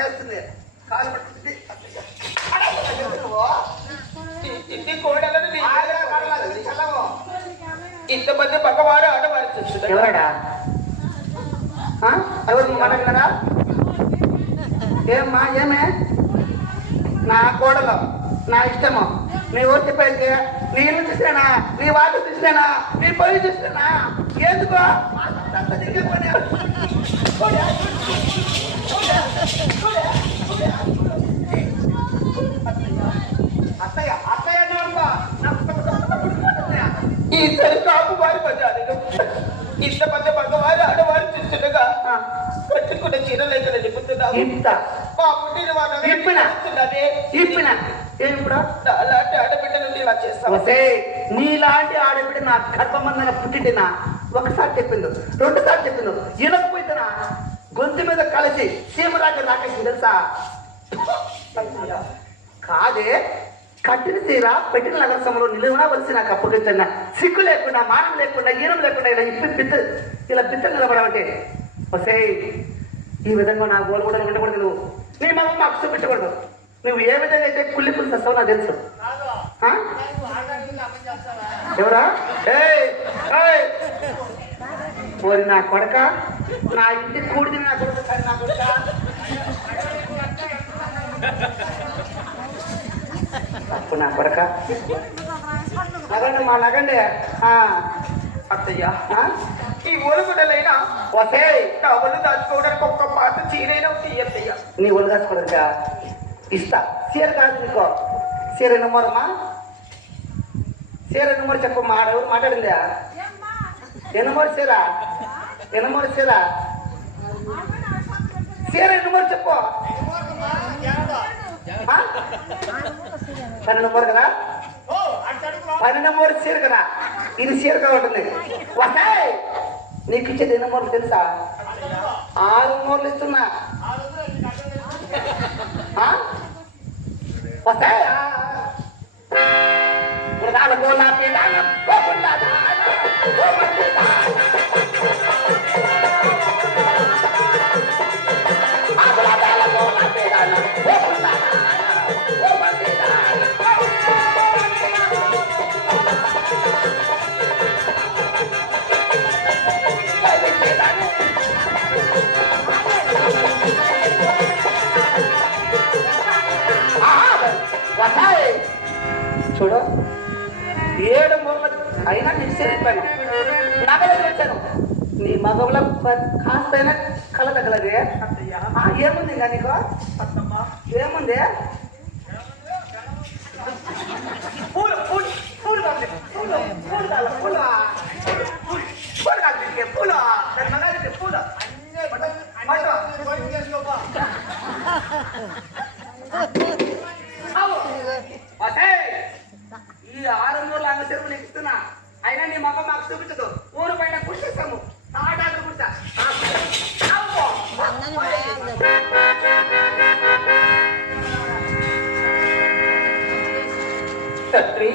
పడేస్తుంది కాలు పట్టుకుంది ఇంటి కోడలను. ఇంతమంది పక్కవారు చూస్తున్నారు ఎవరాడా? ఆ? ఎవరు ఏమ్మా ఏమే? నా కోడలు నా ఇష్టము. నీ ఊరు చెప్పేది నీ ఇల్లు చూసినా నీ వాటి చూసినా నీ పొయ్యి చూసినా ఎందుకో? ఈ కాపు వారి బజారులు ఇంతమంది పక్కవారు ఆడవారు చూస్తుండగా కట్టుకున్న చీరలు ఎక్కడ నిపుతున్నావు మా పుట్టిన. ఇప్పిన ఏం ఇప్పుడు అలాంటి ఆడబిడ్డ నుండి ఇలా చేస్తావు? నీలాంటి ఆడబిడ్డ నా గర్భమందన పుట్టింటినా? ఒకసారి చెప్పిండు. రెండు సార్లు చెప్పిండు వినకపోయితేనా గొంతు మీద కలిసి సీమరాజు రాకేసింది తెలుసా? కాదే. కట్టిన తీర పెట్టిన నగరసంలో నిలవలసి నాకు అప్పగించండి సిగ్గు లేకుండా మానం లేకుండా ఈనం లేకుండా ఇలా ఇప్పి బిత్త ఇలా బిత్త నిలబడమంటే వస్తే ఈ విధంగా నా గోలు కూడా ఉండకూడదు నువ్వు. నీ మమ్మ మాకు చూపించకూడదు. నువ్వు ఏ విధంగా అయితే కుళ్ళి కుళ్ళి వస్తావు నాకు తెలుసు. ఎవరా? ఏయ్, ఓరి నా కొడక నా ఇంటి కూడిది నా కొడుకు నా కొడుక నా కొడక నగండి మా నగండి. ఆ, అత్తయ్య ఆ? ఈ ఊరుకుడలైనా వసే నా ఒళ్ళు దాచుకోవడానికి ఒక్క పాత చీరైనా తీయత్తయ్య నీ ఒలుగాసుకోడక ఇస్తా. చీర కాదు నీకో. చీర నెంబరమ్మా చీర నెంబర్ చెప్పు మా ఎవరు మాట్లాడిందా? ఎనమోరు చీర? ఎనమోరు చీర? చీర నెంబర్ చెప్పు? పన్నెండు కదా? చీర కదా? ఇది చీర కాబట్టి వస్తాయి. నీకు ఇచ్చేది ఎన్ని నెంబర్లు తెలుసా? ఆరు నెంబర్లు ఇస్తున్నా? వస్తాయి. ఏడు మూల అయినా నిశ్చయించాను నగలు వచ్చాను నీ మగంలో కాస్తైనా కళ తగలదే? ఏముంది ఇంకా నీకు? ఏముంది? పూలు పూలు పూలు కావాలి. పూలు పూలు కావాలి పూలు. పూలు కావాలి దీనికి, పూలు. దాని పూలు. Mutton, mutton. सत्री।